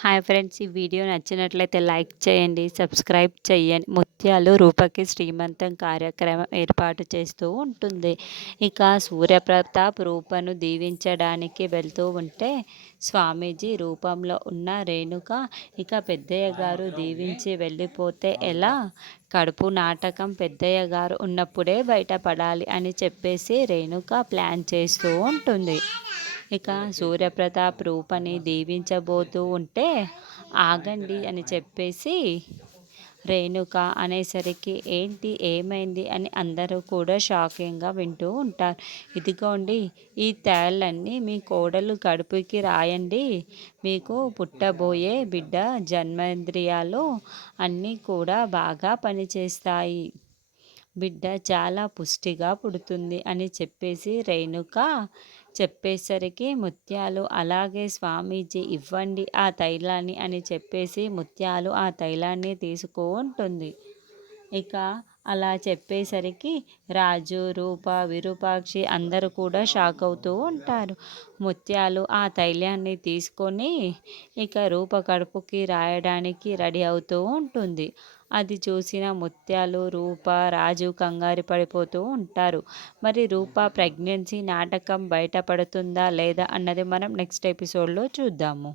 Hi friends, ఈ video నచ్చినట్లయితే like చేయండి, సబ్స్క్రైబ్ చేయండి. ముత్యాలు రూపకి శ్రీమంతం కార్యక్రమం ఏర్పాటు చేస్తూ ఉంటుంది. ఇక సూర్యప్రతాప్ రూపను దీవించడానికి వెళ్తూ ఉంటే స్వామీజీ రూపంలో ఉన్న రేణుక ఇక పెద్దయ్య గారు దీవించి వెళ్ళిపోతే ఎలా, కడుపు నాటకం పెద్దయ్య గారు ఉన్నప్పుడే బయటపడాలి అని చెప్పేసి రేణుక ప్లాన్ చేస్తూ ఉంటుంది. ఇక సూర్యప్రతాప్ రూపని దీవించబోతూ ఉంటే ఆగండి అని చెప్పేసి రేణుక అనేసరికి ఏంటి ఏమైంది అని అందరూ కూడా షాకింగ్గా వింటూ ఉంటారు. ఇదిగోండి, ఈ తేళ్ళన్నీ మీ కోడలు కడుపుకి రాయండి, మీకు పుట్టబోయే బిడ్డ జన్మేంద్రియాలు అన్నీ కూడా బాగా పనిచేస్తాయి, బిడ్డ చాలా పుష్టిగా పుడుతుంది అని చెప్పేసి రేణుక చెప్పేసరికి ముత్యాలు అలాగే స్వామీజీ ఇవ్వండి ఆ తైలాన్ని అని చెప్పేసి ముత్యాలు ఆ తైలాన్ని తీసుకుంటుంది. ఇక అలా చెప్పేసరికి రాజు, రూప, విరూపాక్షి అందరూ కూడా షాక్ అవుతూ ఉంటారు. ముత్యాలు ఆ తైలాన్ని తీసుకొని ఇక రూప కడుపుకి రాయడానికి రెడీ అవుతూ ఉంటుంది. అది చూసిన ముత్యాలు, రూప, రాజు కంగారు పడిపోతూ ఉంటారు. మరి రూప ప్రెగ్నెన్సీ నాటకం బయటపడుతుందా లేదా అన్నది మనం నెక్స్ట్ ఎపిసోడ్లో చూద్దాము.